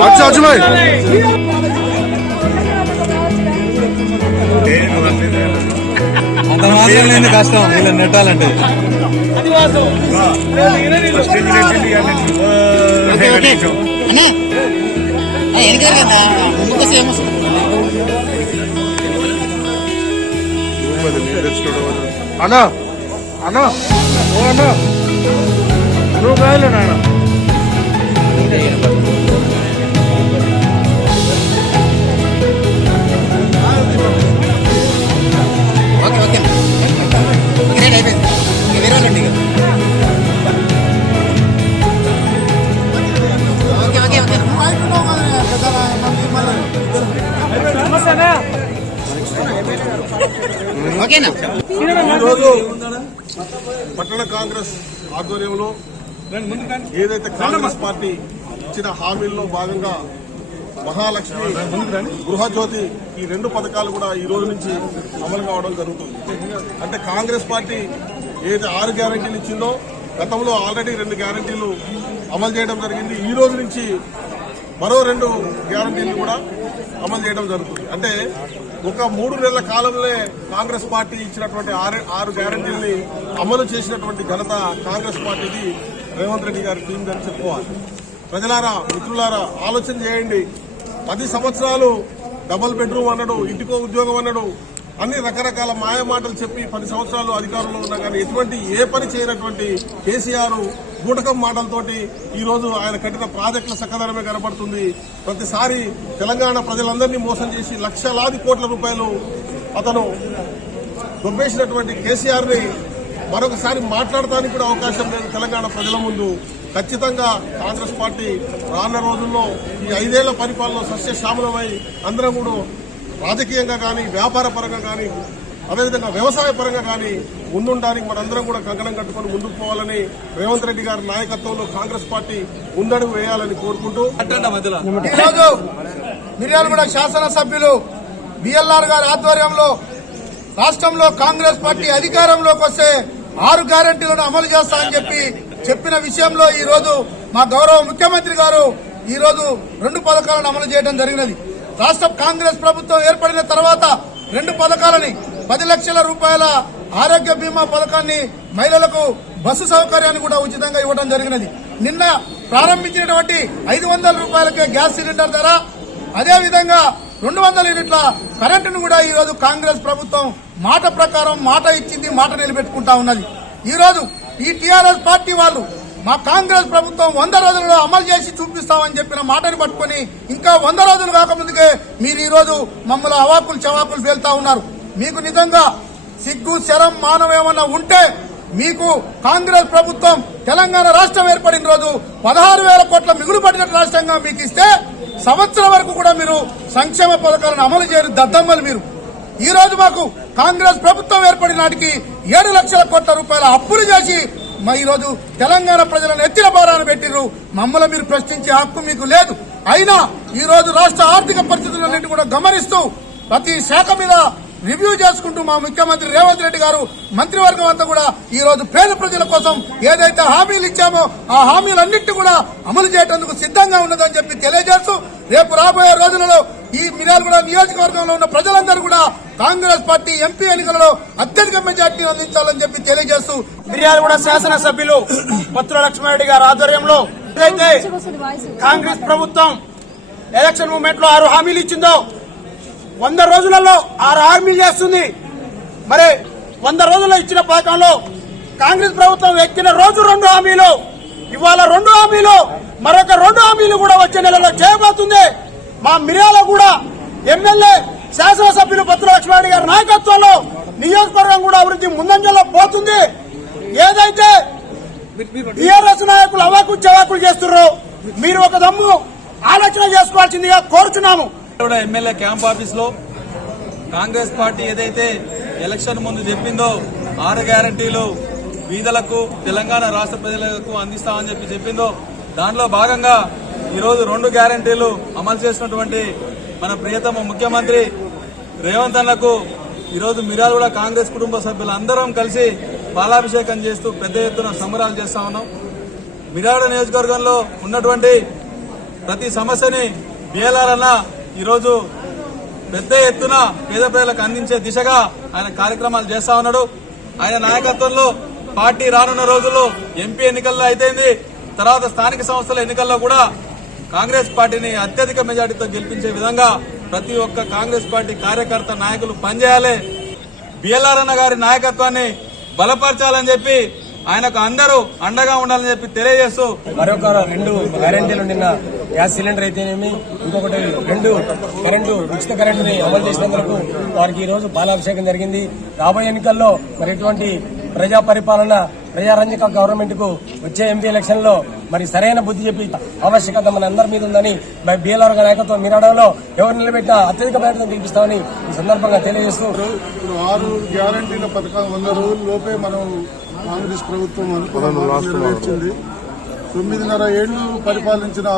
అజుమాయ్ అంత మాత్రం లేని కష్టం వీళ్ళని నెట్టాలంటే. అన్నా. అన్నా అన్నా ఓ అన్నా. నువ్వు కాయలు నాన్న ఆధ్వర్యంలో ఏదైతే కాంగ్రెస్ పార్టీ ఇచ్చిన హామీల్లో భాగంగా మహాలక్ష్మి గృహజ్యోతి ఈ రెండు పథకాలు కూడా ఈ రోజు నుంచి అమలు కావడం జరుగుతుంది. అంటే కాంగ్రెస్ పార్టీ ఏదైతే ఆరు గ్యారంటీలు ఇచ్చిందో గతంలో ఆల్రెడీ రెండు గ్యారంటీలు అమలు చేయడం జరిగింది. ఈ రోజు నుంచి మరో రెండు గ్యారంటీలు కూడా అమలు చేయడం జరుగుతుంది. అంటే ఒక మూడు నెలల కాలంలో కాంగ్రెస్ పార్టీ ఇచ్చినటువంటి ఆరు ఆరు గ్యారంటీల్ని అమలు చేసినటువంటి ఘనత కాంగ్రెస్ పార్టీది రేవంత్ రెడ్డి గారి టీం అని చెప్పుకోవాలి. ప్రజలారా మిత్రులారా ఆలోచన చేయండి. పది సంవత్సరాలు డబుల్ బెడ్రూమ్ అన్నాడు ఇంటికో ఉద్యోగం అన్నాడు అన్ని రకరకాల మాయ మాటలు చెప్పి పది సంవత్సరాలు అధికారంలో ఉన్నా కానీ ఎటువంటి ఏ పని చేయనటువంటి కేసీఆర్ బూటకం మాటలతోటి ఈరోజు ఆయన కట్టిన ప్రాజెక్టుల సక్కదనమే కనపడుతుంది. ప్రతిసారి తెలంగాణ ప్రజలందరినీ మోసం చేసి లక్షలాది కోట్ల రూపాయలు అతను దొబ్బేసినటువంటి కేసీఆర్ని మరొకసారి మాట్లాడటానికి కూడా అవకాశం లేదు తెలంగాణ ప్రజల ముందు. ఖచ్చితంగా కాంగ్రెస్ పార్టీ రానున్న రోజుల్లో ఈ ఐదేళ్ళ పరిపాలన సస్యశ్యామలమై అందరం కూడా రాజకీయంగా కానీ వ్యాపార పరంగా కానీ అదేవిధంగా వ్యవసాయ పరంగా కానీ ముందుండడానికి మనందరం కూడా కంకణం కట్టుకొని ముందుకు పోవాలని రేవంత్ రెడ్డి గారి నాయకత్వంలో కాంగ్రెస్ పార్టీ ముందడుగు వేయాలని కోరుకుంటూ ఈరోజు మిర్యాలగూడ శాసనసభ్యులు బిఎల్ఆర్ గారి ఆధ్వర్యంలో రాష్ట్రంలో కాంగ్రెస్ పార్టీ అధికారంలోకి వస్తే ఆరు గ్యారంటీలను అమలు చేస్తామని చెప్పి చెప్పిన విషయంలో ఈ రోజు మా గౌరవ ముఖ్యమంత్రి గారు ఈ రోజు రెండు పథకాలను అమలు చేయడం జరిగినది. రాష్ట్ర కాంగ్రెస్ ప్రభుత్వం ఏర్పడిన తర్వాత రెండు పథకాలని పది లక్షల రూపాయల ఆరోగ్య బీమా పథకాన్ని మహిళలకు బస్సు సౌకర్యాన్ని కూడా ఉచితంగా ఇవ్వడం జరిగినది. నిన్న ప్రారంభించినటువంటి ఐదు వందల రూపాయలకే గ్యాస్ సిలిండర్ ధర అదే విధంగా రెండు వందల యూనిట్ల కరెంటును కూడా ఈ కాంగ్రెస్ ప్రభుత్వం మాట ప్రకారం మాట ఇచ్చింది మాట నిలబెట్టుకుంటా ఉన్నది. ఈ రోజు ఈ టీఆర్ఎస్ పార్టీ వాళ్ళు మా కాంగ్రెస్ ప్రభుత్వం వంద రోజులలో అమలు చేసి చూపిస్తామని చెప్పిన మాటని పట్టుకొని ఇంకా వంద రోజులు కాకముందుకే మీరు ఈరోజు మమ్మల్ని అవాకులు చవాకులు పేలుతా ఉన్నారు. మీకు నిజంగా సిగ్గు శరం మానవ ఏమన్నా ఉంటే మీకు కాంగ్రెస్ ప్రభుత్వం తెలంగాణ రాష్ట్రం ఏర్పడిన రోజు పదహారు వేల కోట్ల మిగులు పడిన రాష్ట్రంగా మీకు ఇస్తే సంవత్సరం వరకు కూడా మీరు సంక్షేమ పథకాలను అమలు చేయరు దద్దమ్మలు మీరు. ఈ రోజు మాకు కాంగ్రెస్ ప్రభుత్వం ఏర్పడిన నాటికి ఏడు లక్షల కోట్ల రూపాయల అప్పులు చేసి మా ఈరోజు తెలంగాణ ప్రజలను ఎత్తిన భారాన్ని పెట్టిర్రు. మమ్మల్ని మీరు ప్రశ్నించే హక్కు మీకు లేదు. అయినా ఈరోజు రాష్ట్ర ఆర్థిక పరిస్థితులన్నింటి కూడా గమనిస్తూ ప్రతి శాఖ మీద రివ్యూ చేసుకుంటూ మా ముఖ్యమంత్రి రేవంత్ రెడ్డి గారు మంత్రివర్గం అంతా కూడా ఈ రోజు పేద ప్రజల కోసం ఏదైతే హామీలు ఇచ్చామో ఆ హామీలన్నింటినీ కూడా అమలు చేయడానికి సిద్ధంగా ఉన్నదని చెప్పి తెలియజేస్తూ రేపు రాబోయే రోజులలో ఈ మిర్యాలగూడ నియోజకవర్గంలో ఉన్న ప్రజలందరూ కూడా కాంగ్రెస్ పార్టీ ఎంపీ ఎన్నికలలో అత్యధిక మెజార్టీని అందించాలని చెప్పి తెలియజేస్తూ మిర్యాలగూడ శాసనసభ్యులు పత్ర లక్ష్మారెడ్డి గారి ఆధ్వర్యంలో ఏదైతే కాంగ్రెస్ ప్రభుత్వం ఎలక్షన్ మూమెంట్లో ఆరు హామీలు ఇచ్చిందో వంద రోజులలో ఆరు హామీలు చేస్తుంది. మరి వంద రోజుల్లో ఇచ్చిన పథకంలో కాంగ్రెస్ ప్రభుత్వం ఎక్కిన రోజు రెండు హామీలు ఇవాళ రెండు హామీలు మరొక రెండు హామీలు కూడా వచ్చే నెలలో చేయబోతుంది. మా మిర్యాల కూడా ఎమ్మెల్యే శాసనసభ్యులు పత్ర గారి నాయకత్వంలో నియోజకవర్గం కూడా అభివృద్ధి ముందంజలో పోతుంది. ఏదైతే టీఆర్ఎస్ నాయకులు అవాకు చవాకులు చేస్తున్నారు మీరు ఒక దమ్ము ఆలోచన చేసుకోవాల్సిందిగా కోరుచున్నాము. ఎమ్మెల్యే క్యాంప్ ఆఫీస్లో కాంగ్రెస్ పార్టీ ఏదైతే ఎలక్షన్ ముందు చెప్పిందో ఆరు గ్యారంటీలు వీధులకు తెలంగాణ రాష్ట్ర ప్రజలకు అందిస్తామని చెప్పి చెప్పిందో దానిలో భాగంగా ఈరోజు రెండు గ్యారంటీలు అమలు చేసినటువంటి మన ప్రియతమ ముఖ్యమంత్రి రేవంత్ అన్నకు ఈరోజు కూడా కాంగ్రెస్ కుటుంబ సభ్యులందరం కలిసి పాలాభిషేకం చేస్తూ పెద్ద ఎత్తున సంబరాలు చేస్తా ఉన్నాం. మిరాడ నియోజకవర్గంలో ఉన్నటువంటి ప్రతి సమస్యని బేలాలన్న ఈరోజు పెద్ద ఎత్తున పేద ప్రజలకు అందించే దిశగా ఆయన కార్యక్రమాలు చేస్తా ఉన్నాడు. ఆయన నాయకత్వంలో పార్టీ రానున్న రోజుల్లో ఎంపీ ఎన్నికల్లో అయితేంది తర్వాత స్థానిక సంస్థల ఎన్నికల్లో కూడా కాంగ్రెస్ పార్టీని అత్యధిక మెజార్టీతో గెలిపించే విధంగా ప్రతి ఒక్క కాంగ్రెస్ పార్టీ కార్యకర్త నాయకులు పనిచేయాలి. బిఎల్ఆర్ అన్న గారి నాయకత్వాన్ని బలపరచాలని చెప్పి ఆయనకు అందరూ అండగా ఉండాలని చెప్పి తెలియజేస్తూ మరొక రెండు గ్యారంటీలు నిన్న గ్యాస్ సిలిండర్ అయితేనేమి ఇంకొకటి రెండు కరెంటు ఉచిత కరెంటుని అమలు చేసినందుకు వారికి ఈ రోజు పాలాభిషేకం జరిగింది. రాబోయే ఎన్నికల్లో మరి ఎటువంటి ప్రజా పరిపాలన ప్రజారంజక గవర్నమెంట్కు వచ్చే ఎంపీ ఎలక్షన్లో మరి సరైన బుద్ధి చెప్పి ఆవశ్యకత మన అందరి మీద ఉందని మరి బీఎల్ఆర్ నాయకత్వం మీరాడంలో ఎవరు నిలబెట్టినా అత్యధిక ప్రయత్నం గెలిపిస్తామని ఈ సందర్భంగా తెలియజేస్తూ ఇప్పుడు ఆరు గ్యారంటీల పథకాలు వంద రోజుల లోపే మనం కాంగ్రెస్ ప్రభుత్వం నెరవేర్చింది తొమ్మిదిన్నర ఏళ్ళు పరిపాలించిన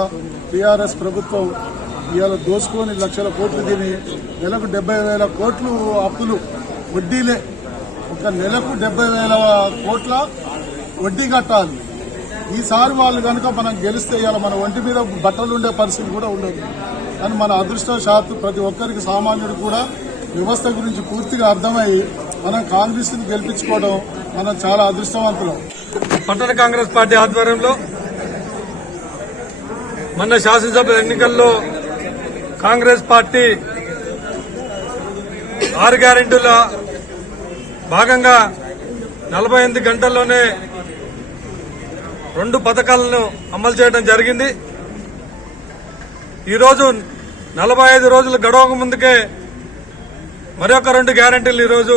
టీఆర్ఎస్ ప్రభుత్వం ఇవాళ దోసుకొని లక్షల కోట్లు తిని నెలకు డెబ్బై వేల కోట్లు అప్పులు వడ్డీలే. ఒక నెలకు డెబ్బై వేల కోట్ల వడ్డీ కట్టాలి. ఈసారి వాళ్ళు కనుక మనం గెలిస్తే ఇవాళ మన ఒంటి మీద బట్టలు ఉండే పరిస్థితి కూడా ఉండదు. కానీ మన అదృష్టశాత్తు ప్రతి ఒక్కరికి సామాన్యుడు కూడా వ్యవస్థ గురించి పూర్తిగా అర్థమై మనం కాంగ్రెస్ని గెలిపించుకోవడం మనం చాలా అదృష్టవంతులం. పట్టణ కాంగ్రెస్ పార్టీ ఆధ్వర్యంలో మొన్న శాసనసభ ఎన్నికల్లో కాంగ్రెస్ పార్టీ ఆరు గ్యారెంటీల భాగంగా నలభై ఎనిమిది గంటల్లోనే రెండు పథకాలను అమలు చేయడం జరిగింది. ఈరోజు నలభై ఐదు రోజులు గడవక ముందుకే మరొక రెండు గ్యారెంటీలు ఈరోజు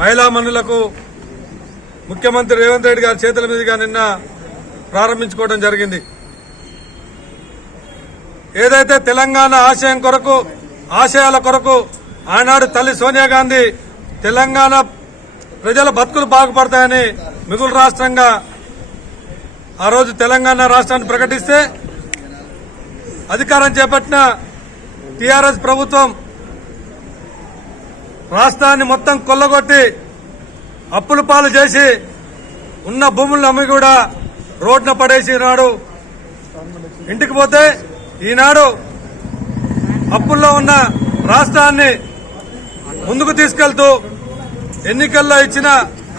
మహిళా మనులకు ముఖ్యమంత్రి రేవంత్ రెడ్డి గారి చేతుల మీదుగా నిన్న ప్రారంభించుకోవడం జరిగింది. ఏదైతే తెలంగాణ ఆశయం కొరకు ఆశయాల కొరకు ఆనాడు తల్లి సోనియా గాంధీ తెలంగాణ ప్రజల బతుకులు బాగుపడతాయని మిగులు రాష్ట్రంగా ఆ రోజు తెలంగాణ రాష్ట్రాన్ని ప్రకటిస్తే అధికారం చేపట్టిన టీఆర్ఎస్ ప్రభుత్వం రాష్ట్రాన్ని మొత్తం కొల్లగొట్టి అప్పుల పాలు చేసి ఉన్న భూములను అమ్మి కూడా రోడ్న పడేసినాడు ఇంటికి పోతే ఈనాడు అప్పుల్లో ఉన్న రాష్ట్రాన్ని ముందుకు తీసుకెళ్తూ ఎన్నికల్లో ఇచ్చిన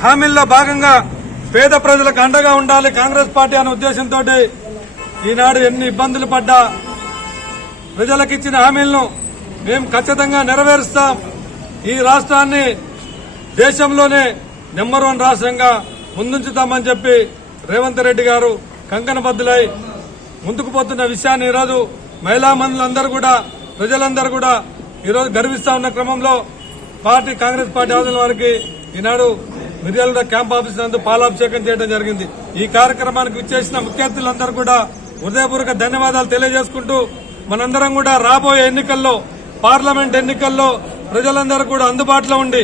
హామీల్లో భాగంగా పేద ప్రజలకు అండగా ఉండాలి కాంగ్రెస్ పార్టీ అనే ఉద్దేశంతో ఈనాడు ఎన్ని ఇబ్బందులు పడ్డా. ప్రజలకు ఇచ్చిన హామీలను మేము ఖచ్చితంగా నెరవేరుస్తాం. ఈ రాష్ట్రాన్ని దేశంలోనే నెంబర్ వన్ రాష్ట్రంగా ముందుంచుతామని చెప్పి రేవంత్ రెడ్డి గారు కంకణబద్దులై ముందుకు పోతున్న విషయాన్ని ఈరోజు మహిళా మందులందరూ కూడా ప్రజలందరూ కూడా ఈరోజు గర్విస్తా ఉన్న క్రమంలో పార్టీ కాంగ్రెస్ పార్టీ ఆందోళన వారికి ఈనాడు మిర్యాలగూడ క్యాంప్ ఆఫీస్ నందు పాలాభిషేకం చేయడం జరిగింది. ఈ కార్యక్రమానికి విచ్చేసిన ముఖ్యర్థులందరూ కూడా హృదయపూర్వక ధన్యవాదాలు తెలియజేసుకుంటూ మనందరం కూడా రాబోయే ఎన్నికల్లో పార్లమెంట్ ఎన్నికల్లో ప్రజలందరూ కూడా అందుబాటులో ఉండి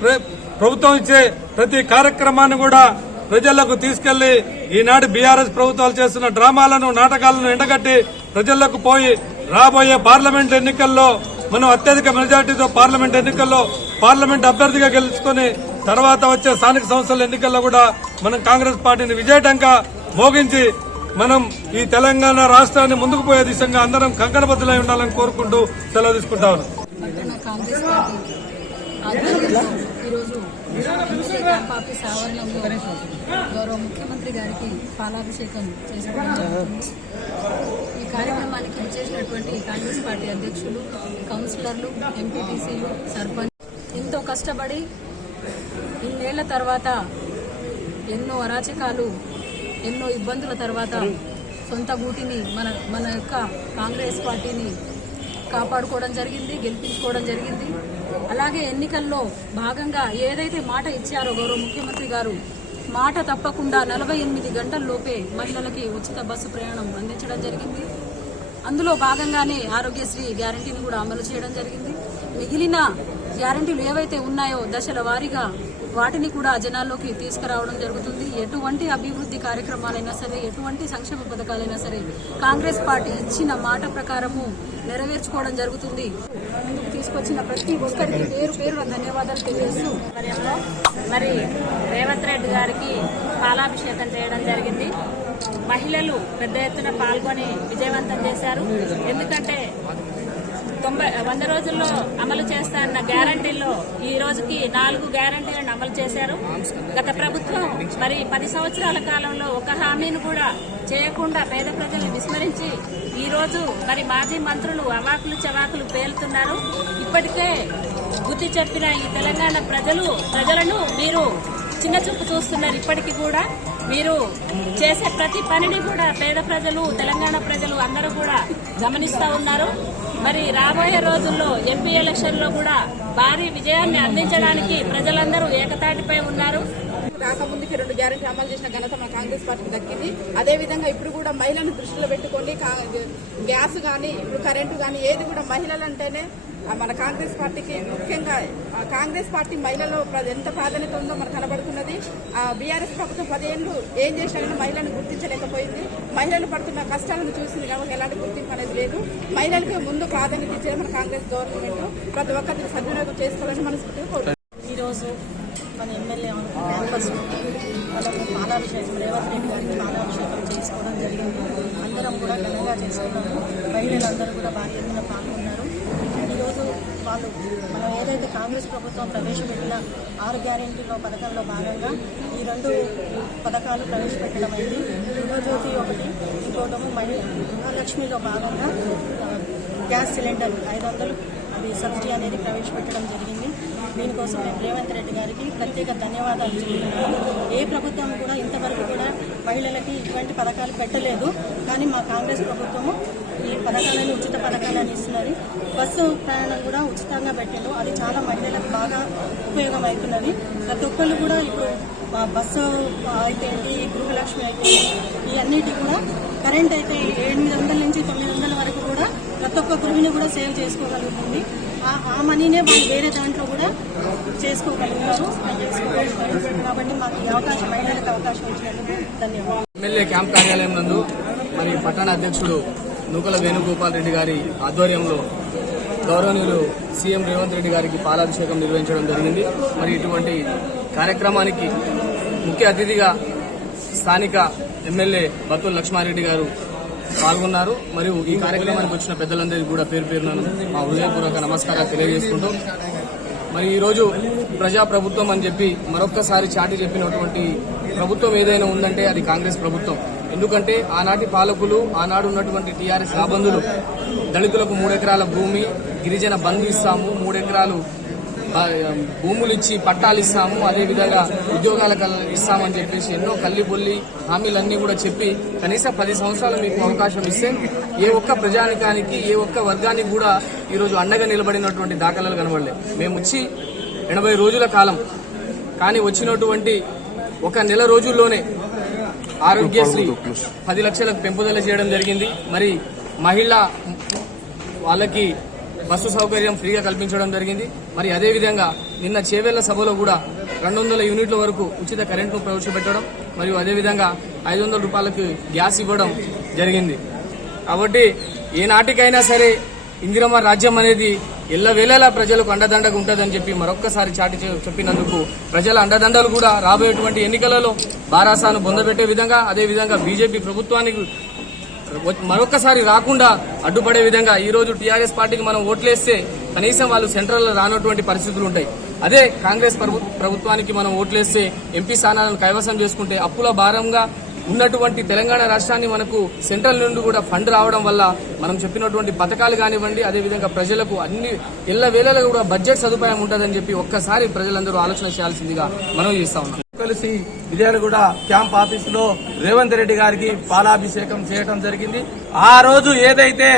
ప్ర- ప్రభుత్వం ఇచ్చే ప్రతి కార్యక్రమాన్ని కూడా ప్రజలకు తీసుకెళ్ళి ఈనాడు బీఆర్ఎస్ ప్రభుత్వాలు చేస్తున్న డ్రామాలను నాటకాలను ఎండగట్టి ప్రజలకు పోయి రాబోయే పార్లమెంట్ ఎన్నికల్లో మనం అత్యధిక మెజార్టీతో పార్లమెంట్ ఎన్నికల్లో పార్లమెంట్ అభ్యర్థిగా గెలుచుకుని తర్వాత వచ్చే స్థానిక సంస్థల ఎన్నికల్లో కూడా మనం కాంగ్రెస్ పార్టీని విజయటంక మోగించి మనం ఈ తెలంగాణ రాష్ట్రాన్ని ముందుకు పోయే దిశగా అందరం కంకణబద్దులై ఉండాలని కోరుకుంటూ సెలవు తీసుకుంటా గౌరవ ముఖ్యమంత్రి గారికి పాలాభిషేకం చేసుకోవడం ఈ కార్యక్రమానికి వచ్చేసినటువంటి కాంగ్రెస్ పార్టీ అధ్యక్షులు కౌన్సిలర్లు ఎంపీటీసీలు సర్పంచ్ ఎంతో కష్టపడి ఇన్నేళ్ళ తర్వాత ఎన్నో అరాచకాలు ఎన్నో ఇబ్బందుల తర్వాత సొంత గూటిని మన మన యొక్క కాంగ్రెస్ పార్టీని కాపాడుకోవడం జరిగింది గెలిపించుకోవడం జరిగింది. అలాగే ఎన్నికల్లో భాగంగా ఏదైతే మాట ఇచ్చారో గౌరవ ముఖ్యమంత్రి గారు మాట తప్పకుండా నలభై ఎనిమిది గంటల్లోపే మహిళలకి ఉచిత బస్సు ప్రయాణం అందించడం జరిగింది. అందులో భాగంగానే ఆరోగ్యశ్రీ గ్యారంటీని కూడా అమలు చేయడం జరిగింది. మిగిలిన గ్యారంటీలు ఏవైతే ఉన్నాయో దశల వారీగా వాటిని కూడా జనాల్లోకి తీసుకురావడం జరుగుతుంది. ఎటువంటి అభివృద్ధి కార్యక్రమాలైనా సరే ఎటువంటి సంక్షేమ పథకాలైనా సరే కాంగ్రెస్ పార్టీ ఇచ్చిన మాట ప్రకారము నెరవేర్చుకోవడం జరుగుతుంది. ముందుకు తీసుకొచ్చిన ప్రతి ఒక్కరికి పేరు పేరు ధన్యవాదాలు తెలియజేస్తూ మరి రేవంత్ రెడ్డి గారికి పాలాభిషేకం చేయడం జరిగింది. మహిళలు పెద్ద ఎత్తున పాల్గొని విజయవంతం చేశారు. ఎందుకంటే తొంభై వంద రోజుల్లో అమలు చేస్తారన్న గ్యారంటీలో ఈ రోజుకి నాలుగు గ్యారంటీలను అమలు చేశారు. గత ప్రభుత్వం మరి పది సంవత్సరాల కాలంలో ఒక హామీని కూడా చేయకుండా పేద ప్రజల్ని విస్మరించి ఈ రోజు మరి మాజీ మంత్రులు అవాకులు చవాకులు పేలుతున్నారు. ఇప్పటికే బుద్ధి చెప్పిన ఈ తెలంగాణ ప్రజలు ప్రజలను మీరు చిన్న చూపు చూస్తున్నారు ఇప్పటికీ కూడా. మీరు చేసే ప్రతి పనిని కూడా పేద ప్రజలు తెలంగాణ ప్రజలు అందరూ కూడా గమనిస్తూ ఉన్నారు. మరి రాబోయే రోజుల్లో ఎంపీ ఎలక్షన్లో కూడా భారీ విజయాన్ని అందించడానికి ప్రజలందరూ ఏకతాటిపై ఉన్నారు. రాకముందుకి రెండు గ్యారెంటీ అమలు చేసిన ఘనత మన కాంగ్రెస్ పార్టీకి దక్కింది. అదే విధంగా ఇప్పుడు కూడా మహిళలను దృష్టిలో పెట్టుకొని కా- గ్యాస్ కానీ ఇప్పుడు కరెంటు కానీ ఏది కూడా మహిళలు అంటేనే మన కాంగ్రెస్ పార్టీకి ముఖ్యంగా కాంగ్రెస్ పార్టీ మహిళలో ప్ర- ఎంత ప్రాధాన్యత ఉందో మనకు కనబడుతున్నది. బీఆర్ఎస్ ప్రభుత్వం పదేళ్ళు ఏం చేసినా మహిళలను గుర్తించలేకపోయింది. మహిళలు పడుతున్న కష్టాలను చూసింది కాబట్టి ఎలాంటి గుర్తింపు అనేది లేదు. మహిళలకు ముందు ప్రాధాన్యత ఇచ్చేది మన కాంగ్రెస్ గవర్నమెంట్. ప్రతి ఒక్కరిని సద్వినియోగం చేసుకోవాలని మనస్ఫూర్తిగా కోరుతున్నాను ఈరోజు మన ఎమ్మెల్యే క్యాంపస్ వాళ్ళకు పాలాభిషేకం రేవంత్ రెడ్డి గారికి పాలాభిషేకం చేసుకోవడం జరిగింది. అందరం కూడా ఘనంగా చేసుకున్నాము. మహిళలందరూ కూడా భారీ ఎత్తున పాల్గొన్నారు. ఈరోజు వాళ్ళు మనం ఏదైతే కాంగ్రెస్ ప్రభుత్వం ప్రవేశపెట్టిన ఆరు గ్యారెంటీలో పథకంలో భాగంగా ఈ రెండు పథకాలు ప్రవేశపెట్టడం అయింది గృహజ్యోతి ఒకటి ఇంకోటము మహిళ గృహలక్ష్మిలో భాగంగా గ్యాస్ సిలిండర్ ఐదు వందలు అది సబ్సిడీ అనేది ప్రవేశపెట్టడం జరిగింది. దీనికోసం మేము రేవంత్ రెడ్డి గారికి ప్రత్యేక ధన్యవాదాలు చెప్తున్నాము ఏ ప్రభుత్వం కూడా ఇంతవరకు కూడా మహిళలకి ఇటువంటి పథకాలు పెట్టలేదు. కానీ మా కాంగ్రెస్ ప్రభుత్వము ఈ పథకాలను ఉచిత పథకాలను ఇస్తున్నది. బస్సు ప్రయాణం కూడా ఉచితంగా పెట్టారు అది చాలా మహిళలకు బాగా ఉపయోగం అవుతున్నది ప్రతి ఒక్కళ్ళు కూడా ఇప్పుడు బస్సు అయితే గృహలక్ష్మి అయితే ఈ అన్నిటి కూడా కరెంట్ అయితే ఎనిమిది వందల నుంచి తొమ్మిది వందల వరకు కూడా ప్రతి ఒక్క గృహిణి కూడా సేవ్ చేసుకోగలుగుతుంది. ఆ- మనీనే వాళ్ళు వేరే దాంట్లో కూడా చేసుకోగలుగుతారు. కాబట్టి మాకు ఈ అవకాశం మహిళలకు అవకాశం ఇచ్చినందుకు ధన్యవాదాలు. ఎమ్మెల్యే క్యాంప్ కార్యాలయం నందు మరి పట్టణ అధ్యక్షుడు నూకల వేణుగోపాల్ రెడ్డి గారి ఆధ్వర్యంలో గౌరవనీయులు సీఎం రేవంత్ రెడ్డి గారికి పాలాభిషేకం నిర్వహించడం జరిగింది. మరి ఇటువంటి కార్యక్రమానికి ముఖ్య అతిథిగా స్థానిక ఎమ్మెల్యే బతుల్ లక్ష్మారెడ్డి గారు పాల్గొన్నారు. మరియు ఈ కార్యక్రమానికి వచ్చిన పెద్దలందరికీ కూడా పేరు పేరున మా హృదయపూర్వక నమస్కారాలు తెలియజేసుకుంటూ మరి ఈరోజు ప్రజా ప్రభుత్వం అని చెప్పి మరొక్కసారి చాటి చెప్పినటువంటి ప్రభుత్వం ఏదైనా ఉందంటే అది కాంగ్రెస్ ప్రభుత్వం. ఎందుకంటే ఆనాటి పాలకులు ఆనాడు ఉన్నటువంటి టీఆర్ఎస్ రాబందులు దళితులకు మూడెకరాల భూమి గిరిజన బంధు ఇస్తాము మూడెకరాలు భూములు ఇచ్చి పట్టాలు ఇస్తాము అదేవిధంగా ఉద్యోగాల ఇస్తామని చెప్పేసి ఎన్నో కల్లిబొల్లి హామీలన్నీ కూడా చెప్పి కనీసం పది సంవత్సరాలు మీకు అవకాశం ఇస్తే ఏ ఒక్క ప్రజానికానికి ఏ ఒక్క వర్గానికి కూడా ఈరోజు అండగా నిలబడినటువంటి దాఖలాలు కనబడలేదు. మేము వచ్చి ఎనభై రోజుల కాలం కానీ వచ్చినటువంటి ఒక నెల రోజుల్లోనే ఆరోగ్యశ్రీ పది లక్షలకు పెంపుదల చేయడం జరిగింది. మరి మహిళ వాళ్ళకి బస్సు సౌకర్యం ఫ్రీగా కల్పించడం జరిగింది. మరి అదేవిధంగా నిన్న చేవేళ్ళ సభలో కూడా రెండు వందల యూనిట్ల వరకు ఉచిత కరెంటును ప్రవేశపెట్టడం మరియు అదేవిధంగా ఐదు వందల రూపాయలకు గ్యాస్ ఇవ్వడం జరిగింది. కాబట్టి ఏనాటికైనా సరే ఇందిరమ్మ రాజ్యం అనేది ఎల్లవేళలా ప్రజలకు అండదండగా ఉంటుందని చెప్పి మరొక్కసారి చాటి చెప్పినందుకు ప్రజల అండదండలు కూడా రాబోయేటువంటి ఎన్నికలలో బారాసాను బొందబెట్టే విధంగా అదేవిధంగా బీజేపీ ప్రభుత్వానికి మరొకసారి రాకుండా అడ్డుపడే విధంగా ఈ రోజు టీఆర్ఎస్ పార్టీకి మనం ఓట్లేస్తే కనీసం వాళ్ళు సెంట్రల్లో రానటువంటి పరిస్థితులు ఉంటాయి. అదే కాంగ్రెస్ ప్రభుత్వానికి మనం ఓట్లేస్తే ఎంపీ స్థానాలను కైవసం చేసుకుంటే అప్పుల భారంగా ఉన్నటువంటి తెలంగాణ రాష్ట్రాన్ని మనకు సెంట్రల్ నుండి కూడా ఫండ్ రావడం వల్ల మనం చెప్పినటువంటి పథకాలు కానివ్వండి అదేవిధంగా ప్రజలకు అన్ని ఇళ్ళ వేళలో కూడా బడ్జెట్ సదుపాయం ఉంటుందని చెప్పి ఒక్కసారి ప్రజలందరూ ఆలోచన చేయాల్సిందిగా మనం చేస్తా ఉన్నాం. కలిసి విజయనగూడ క్యాంప్ ఆఫీస్లో రేవంత్ రెడ్డి గారికి పాలాభిషేకం చేయడం జరిగింది. ఆ రోజు ఏదైతే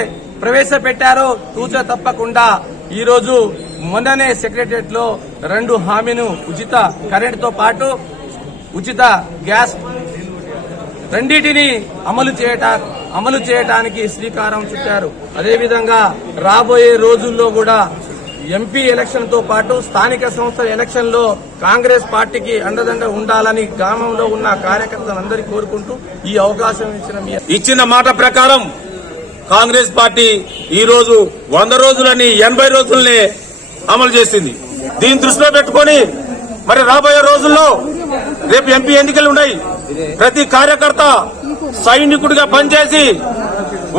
ప్రవేశపెట్టారో తూచ తప్పకుండా ఈ రోజు మొన్ననే సెక్రటరియట్లో రెండు హామీను ఉచిత కరెంట్తో పాటు ఉచిత గ్యాస్ రెండింటిని అమలు చేయట అమలు చేయడానికి శ్రీకారం చుట్టారు. అదేవిధంగా రాబోయే రోజుల్లో కూడా ఎంపీ ఎలక్షన్తో పాటు స్థానిక సంస్థల ఎలక్షన్లో కాంగ్రెస్ పార్టీకి అండదండ ఉండాలని గ్రామంలో ఉన్న కార్యకర్తలందరికీ కోరుకుంటూ ఈ అవకాశం ఇచ్చిన ఇచ్చిన మాట ప్రకారం కాంగ్రెస్ పార్టీ ఈ రోజు వంద రోజులని ఎనభై రోజులనే అమలు చేసింది. దీన్ని దృష్టిలో పెట్టుకొని మరి రాబోయే రోజుల్లో రేపు ఎంపీ ఎన్నికలు ఉన్నాయి. ప్రతి కార్యకర్త సైనికుడిగా పనిచేసి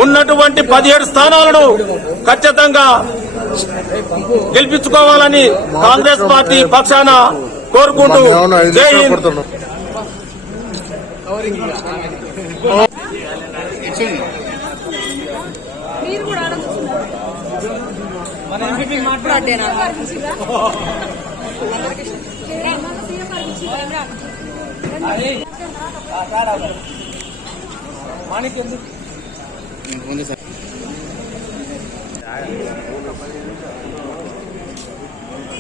ఉన్నటువంటి పదిహేడు స్థానాలను ఖచ్చితంగా గెలిపించుకోవాలని కాంగ్రెస్ పార్టీ పక్షాన కోరుకుంటూ జై హింద్. మీరు కూడా Aleluya.